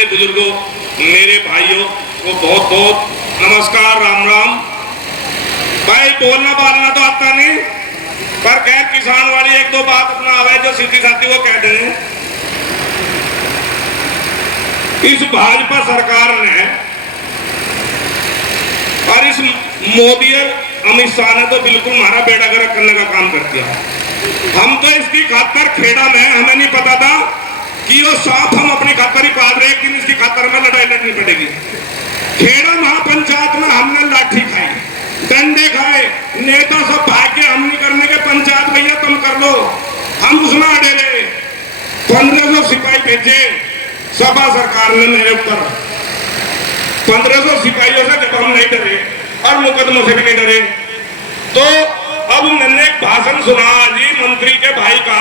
मेरे बुजुर्गों, मेरे भाइयों को बहुत बहुत नमस्कार, राम राम। भाई बोलना बालना तो आता नहीं, पर खैर किसान वाली एक दो बात अपना आवे जो सीधी साथी वो कह दें। इस भाजपा सरकार ने और इस मोदी और अमित शाह ने तो बिल्कुल हमारा बेड़ा गर्क करने का काम कर दिया। हम तो इसकी खातर खेड़ा में, हमें नहीं पता था कि वो सांप हम अपनी खातर ही पाल रहे, एक दिन इसकी खातर में लड़ाई लड़नी पड़ेगी। खेड़ा महापंचायत में हमने लाठी खाई, डंडे खाए, नेता सब भाग के हम नहीं करने के, पंचायत भैया तुम कर लो, हम उसमें अड़े रहे। 1500 सिपाही भेजे सपा सरकार ने मेरे ऊपर। 1500 सिपाहियों से जब हम नहीं डरे और मुकदमों से भी नहीं डरे, तो अब मैंने एक भाषण सुना जी मंत्री के भाई का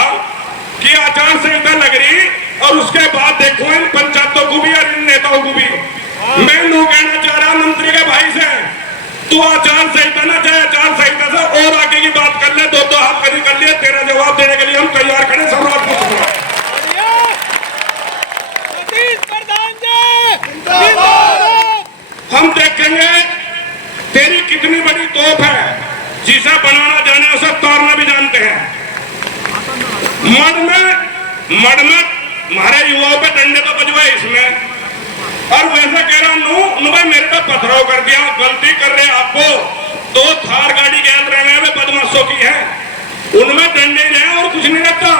कि आचार संहिता लग रही, और उसके बाद देखो इन पंचायतों को भी और इन नेताओं को भी। मैं नो कहना चाह रहा मंत्री के भाई से, तू आचार संहिता ना चाहे, आचार संहिता से और आगे की बात कर ले, दो हाथ खड़ी कर लिए, तेरा जवाब देने के लिए हम तैयार खड़े। सवाल पूछ हम देखेंगे तेरी कितनी बड़ी तोप है, जिसे बनाना जाने उसे तोड़ना भी जानते हैं। मड में हमारे युवाओं पे डंडे तो बजवाए इसमें, और वैसे कह रहा हूं भाई मेरे पे पथराव कर दिया, गलती कर रहे आपको। 2 थार गाड़ी गैल रहने में बदमाशों की है, उनमें डंडे रहे और कुछ नहीं रहता,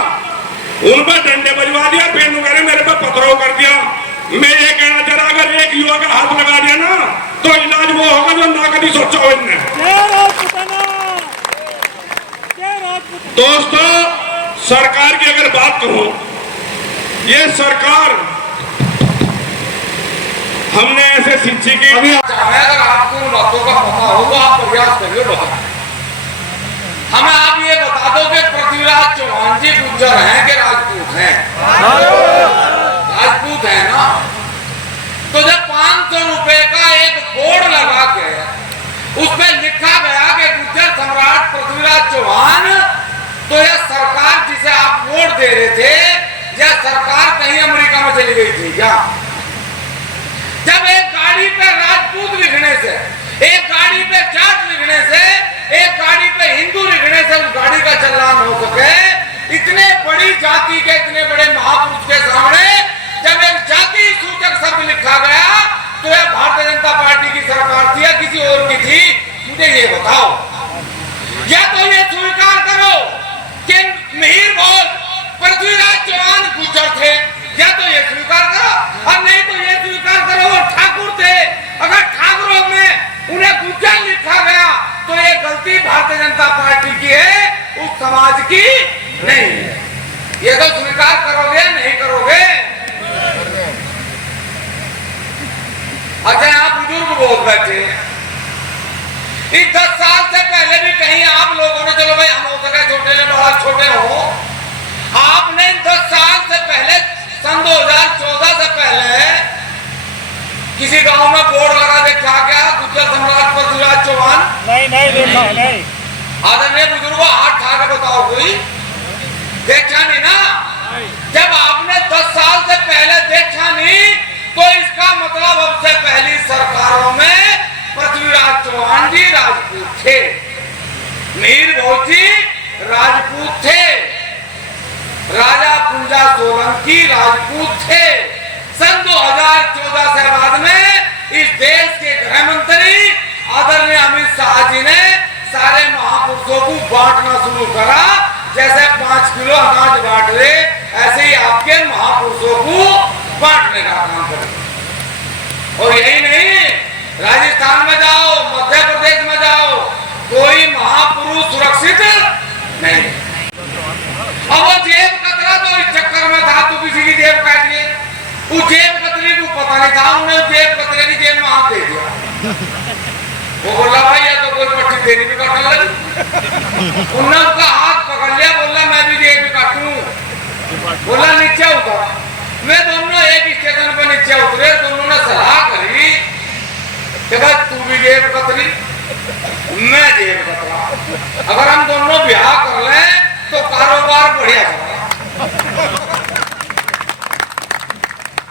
उन पर डंडे बजवा दिया, फिर कह रहे मेरे पे पथराव कर दिया। मैं ये कहना चाह रहा, अगर एक युवा का हाथ लगा दिया ना तो इलाज वो होगा जो ना कभी सोचा हो इनने। दोस्तों, सरकार की अगर बात करूं, ये सरकार हमने ऐसे शिक्षी की, अगर आपको उन बातों का पता हो तो आप प्रयास करिए बता। हमें आप ये बता दो कि पृथ्वीराज चौहान जी गुर्जर हैं कि राजपूत हैं? राजपूत है ना। तो जब 500 रुपए का एक बोर्ड लगा के उस पर लिखा गया कि गुर्जर सम्राट पृथ्वीराज चौहान, तो यह सरकार जिसे आप वोट दे रहे थे, यह सरकार कहीं अमेरिका में चली गई थी क्या? जब एक गाड़ी पे राजपूत लिखने से, एक गाड़ी पे जाट लिखने से, एक गाड़ी पे हिंदू लिखने से उस गाड़ी का चलान हो सके, इतने बड़ी जाति के, इतने बड़े महापुरुष के सामने जब एक जाति सूचक शब्द लिखा गया, तो यह भारतीय जनता पार्टी की सरकार थी या किसी और की थी? मुझे ये बताओ। या तो ये स्वीकार करो कि मिहिर भोज पृथ्वीराज चौहान गुर्जर थे, या तो ये स्वीकार करो, और नहीं तो ये स्वीकार करो वो ठाकुर थे। अगर ठाकुरों में उन्हें गुर्जर लिखा गया तो ये गलती भारतीय जनता पार्टी की है, उस समाज की नहीं है। ये तो स्वीकार करोगे नहीं करोगे? अच्छा, यहाँ बुजुर्ग बहुत बैठे हैं। इस 10 साल से पहले भी कहीं आप लोगों ने, चलो भाई हम हो सके छोटे ने बड़ा छोटे हो, आपने 10 साल से पहले, सन 2014 से पहले किसी गांव में बोर्ड लगा देखा क्या गुर्जर सम्राट पृथ्वीराज चौहान? नहीं देखा नहीं। आदरणीय बुजुर्गों, हाथ ठाकर बताओ, कोई देखा नहीं ना? जब आपने 10 साल से पहले देखा नहीं, तो इसका मतलब अब से पहली सरकारों में पृथ्वीराज चौहान जी राजपूत थे, मिहिर भोज जी राजपूत थे, राजा कुंजा सोलंकी राजपूत थे। सन 2014 से बाद में इस देश के गृह मंत्री आदरणीय अमित शाह जी ने सारे महापुरुषों को बांटना शुरू करा। जैसे 5 किलो अनाज बांट रहे, ऐसे ही आपके महापुरुषों को बांटने का काम करें। और यही नहीं, राजस्थान में जाओ, मध्य प्रदेश में जाओ, कोई महापुरुष सुरक्षित नहीं। अब वो जेब कतरा तो इस चक्कर में था, तो किसी की जेब काट लिए, उस जेब कतरे को पता नहीं था, उन्हें जेब कतरे की जेब में हाथ दे दिया। वो बोला भाई या तो कोई पट्टी तेरी भी काटने लगी। उन्होंने उसका हाथ पकड़ लिया, बोला मैं भी जेब भी काटूं। बोला नीचे उतर। मैं दोनों एक स्टेशन पर नीचे उतरे, दोनों ने सलाह करी कि भाई तू भी जेब कतरी, मैं जेब कतरा, अगर हम दोनों ब्याह कर लें तो कारोबार बढ़िया चलेगा।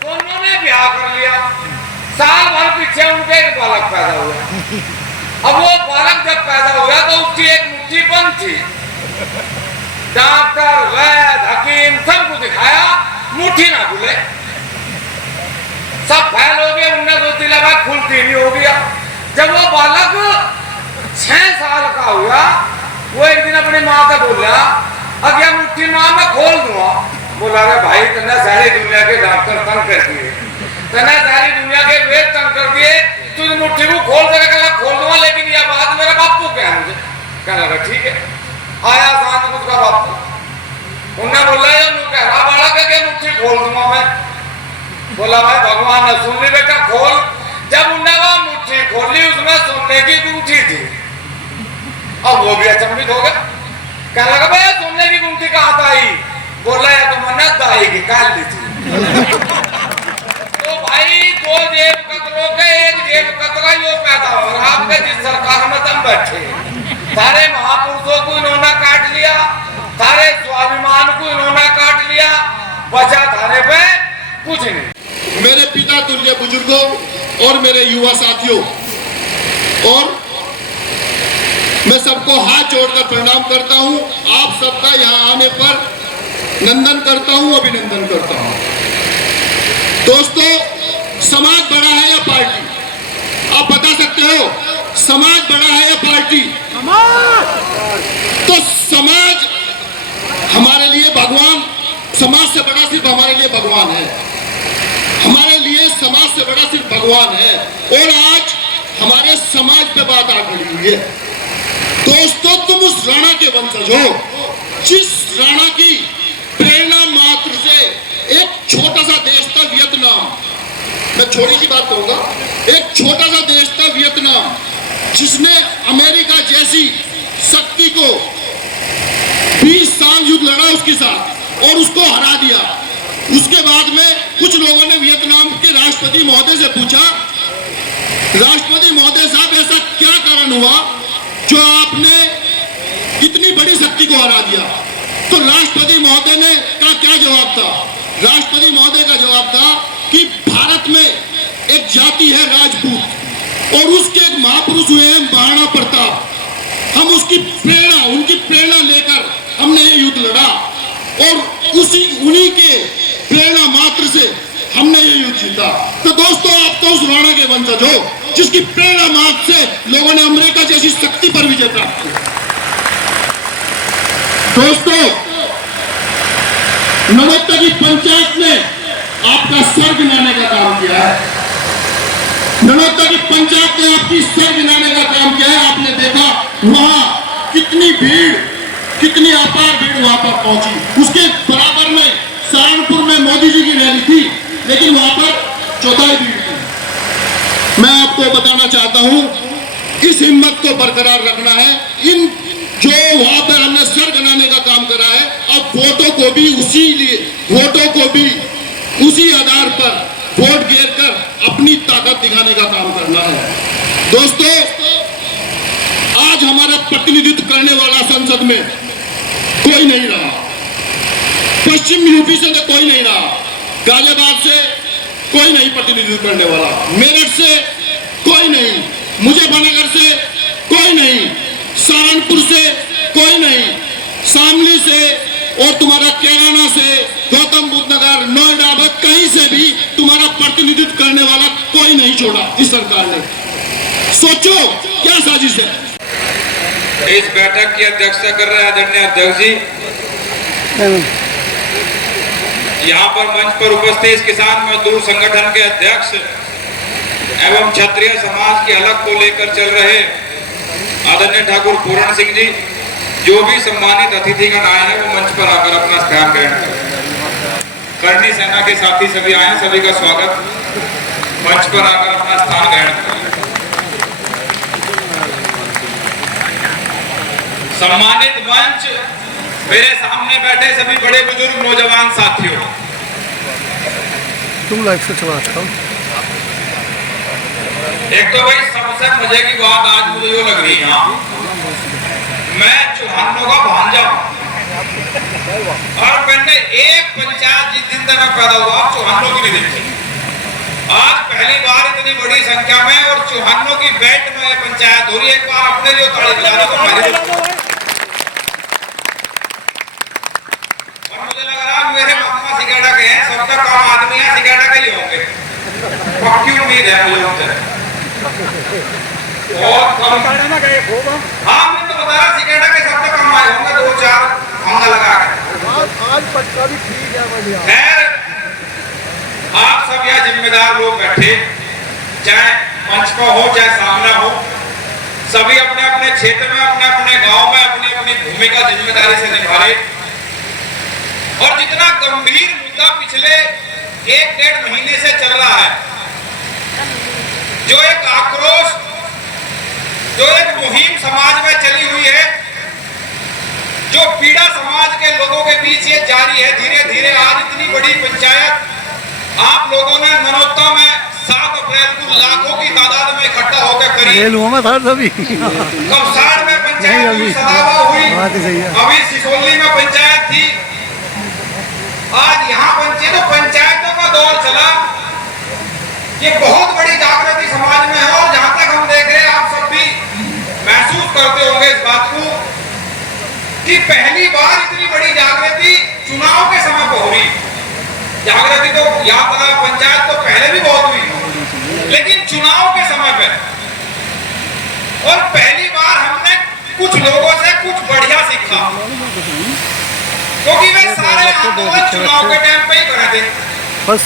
दोनों ने ब्याह कर पीछे उनके एक बालक पैदा हुआ। अब वो बालक जब पैदा हुआ तो उसकी एक मुट्ठी बंद थी। डॉक्टर, वैद्य, हकीम सबको दिखाया, मुट्ठी ना खुले, सब फैल हो गए। उनने दो दिन बाद खुलती नहीं हो गया। जब वो बालक 6 साल का हुआ, वो एक दिन अपनी माँ से बोला, अब यह मुट्ठी माँ मैं खोल दूंगा। बोला, अरे भाई तन्ने सारी दुनिया के डॉक्टर तंग कर दिए, तन्ने सारी दुनिया के वेद तंग कर दिए, तू मुट्ठी को खोल देगा? खोल दूंगा, लेकिन यह बात मेरे बापू क्या है? मुझे कहने लगा ठीक है। आया शांत उसका बापू, उन्होंने बोला ये कह रहा बालक है मुट्ठी खोल दूंगा मैं। बोला भाई भगवान ने सुन ली बेटा, खोल। जब उन्होंने वो मुट्ठी खोली, उसमें सोने की गुंठी थी। अब वो भी अचंभित हो गया, कहने लगा भाई सोने की गुंठी कहाँ आई? बोला या तो मैंने दाई की काल दी थी। तो भाई दो जेब कतरों के एक जेब कतरा यो पैदा हो रहा। आपके जिस सरकार में तुम बैठे, सारे महापुरुषों को इन्होंने काट लिया, सारे स्वाभिमान को इन्होंने काट लिया, बचा थाने पे कुछ नहीं। मेरे पिता तुल्य बुजुर्गों और मेरे युवा साथियों, और मैं सबको हाथ जोड़कर प्रणाम करता हूं। आप सबका यहां आने पर नंदन करता हूं, अभिनंदन करता हूं। दोस्तों, समाज बड़ा है या पार्टी? आप बता सकते हो समाज बड़ा है या पार्टी? तो समाज हमारे लिए भगवान, समाज से बड़ा सिर्फ हमारे लिए भगवान है। हमारे लिए समाज से बड़ा सिर्फ भगवान है। और आज हमारे समाज पे बात आ खड़ी हुई है। दोस्तों, तुम उस राणा के वंशज हो जिस राणा की प्रेरणा मात्र से एक छोटा सा देश था वियतनाम, मैं छोटी सी बात कहूंगा, एक छोटा सा देश था वियतनाम, जिसने अमेरिका जैसी शक्ति को 20 साल युद्ध लड़ा उसके साथ और उसको हरा दिया। उसके बाद में कुछ लोगों ने वियतनाम के राष्ट्रपति महोदय से पूछा, राष्ट्रपति महोदय साहब ऐसा क्या कारण हुआ जो आपने इतनी बड़ी शक्ति को हरा दिया? तो राष्ट्रपति महोदय ने का क्या जवाब था? राष्ट्रपति महोदय का जवाब था कि भारत में एक जाति है राजपूत, और उसके एक महापुरुष हुए हैं महाराणा प्रताप। हम उसकी प्रेरणा, उनकी प्रेरणा लेकर हमने ये युद्ध लड़ा, और उन्हीं के प्रेरणा मात्र से हमने ये युद्ध जीता। तो दोस्तों, आप तो उस राणा के वंशज हो जिसकी प्रेरणा मात्र से लोगों ने अमेरिका जैसी शक्ति पर विजय प्राप्त की। दोस्तों, नवोत्ता की पंचायत ने आपका सर गिनाने का काम किया है। नवोत्ता की पंचायत ने आपकी सर गिनाने का काम किया है। आपने देखा वहां कितनी भीड़, कितनी अपार भीड़ वहां पर पहुंची। उसके बराबर में सहारनपुर में मोदी जी की रैली थी, लेकिन वहां पर चौथाई भीड़ थी। मैं आपको बताना चाहता हूं, इस हिम्मत को बरकरार रखना है। इन जो वहां पर हमने सर गिनाने का काम करा है, अब वोटों को भी उसी आधार पर वोट गिर कर अपनी ताकत दिखाने का काम करना है। दोस्तों, आज हमारा प्रतिनिधित्व करने वाला संसद में कोई नहीं रहा। पश्चिम यूपी से तो कोई नहीं रहा, गाजियाबाद से कोई नहीं प्रतिनिधित्व करने वाला, मेरठ से कोई नहीं, मुजफ्फरनगर से कोई नहीं, सहारनपुर से कोई नहीं, शामली से और तुम्हारा कैराना से, गौतम बुद्ध नगर, नोएडा, कहीं से भी तुम्हारा प्रतिनिधित्व करने वाला कोई नहीं छोड़ा इस सरकार ने। सोचो क्या साजिश है। इस बैठक की अध्यक्षता कर रहे आदरणीय अध्यक्ष जी, यहाँ पर मंच पर उपस्थित इस किसान मजदूर संगठन के अध्यक्ष एवं क्षत्रिय समाज की अलग को लेकर चल रहे आदरणीय ठाकुर पूरण सिंह जी, जो भी सम्मानित अतिथिगण आए हैं वो मंच पर आकर अपना स्थान ग्रहण करें। करनी सेना के साथी सभी आए हैं, सभी का स्वागत। मंच पर आकर अपना स्थान ग्रहण करें। सम्मानित मंच, मेरे सामने बैठे सभी बड़े बुजुर्ग नौजवान साथियों, तुम लाइफ से चला सकता हूँ। एक तो भाई सबसे मजे की बात आज मुझे जो लग रही है, मैं चौहानों का भांजा हूं और मैंने एक पंचायत जिस दिन तक मैं पैदा हुआ चौहानों की नहीं देखी। आज पहली बार इतनी बड़ी संख्या में और चौहानों की बेल्ट में पंचायत हो रही है। एक बार अपने लिए ताली बजा दो हमारे लिए। और मुझे लग रहा है मेरे मामा सिकेड़ा के हैं, सबका काम आदमी है सिकेड़ा के ही होंगे, पक्की उम्मीद है मुझे उनसे। और हाँ मैं तो बता रहा सिकेड़ा के सबका काम आए होंगे, 2-4 भांगा लगा के। आज पक्का भी ठीक है बढ़िया। खैर आप सब यहाँ जिम्मेदार लोग बैठे, चाहे मंच पर हो चाहे सामना हो, सभी अपने अपने क्षेत्र में अपने अपने गांव में अपनी अपनी भूमिका जिम्मेदारी से निभा रहे। और जितना गंभीर मुद्दा पिछले 1-1.5 महीने से चल रहा है, जो एक आक्रोश, जो एक मुहिम समाज में चली हुई है, जो पीड़ा समाज के लोगों के बीच ये जारी है, धीरे धीरे आज इतनी बड़ी पंचायत आप लोगों ने ननौता में 7 अप्रैल को लाखों की तादाद में इकट्ठा होकर करी। कबसार में पंचायत हुई, सदावा हुई, अभी सिसोली में पंचायत थी, आज यहाँ तो पंचायतों का दौर चला। ये बहुत बड़ी जागृति समाज में है और जहां तक हम देख रहे हैं आप सब भी महसूस करते होंगे इस बात को कि पहली बार इतनी बड़ी जागृति चुनाव के समय पर हो रही। जागृति तो याद रहा पंचायत तो पहले भी बहुत हुई, लेकिन चुनाव के समय पे और पहली बार हमने कुछ लोगों से कुछ बढ़िया सीखा, क्योंकि वे सारे आंदोलन चुनाव के टाइम पे ही कर रहे थे। बस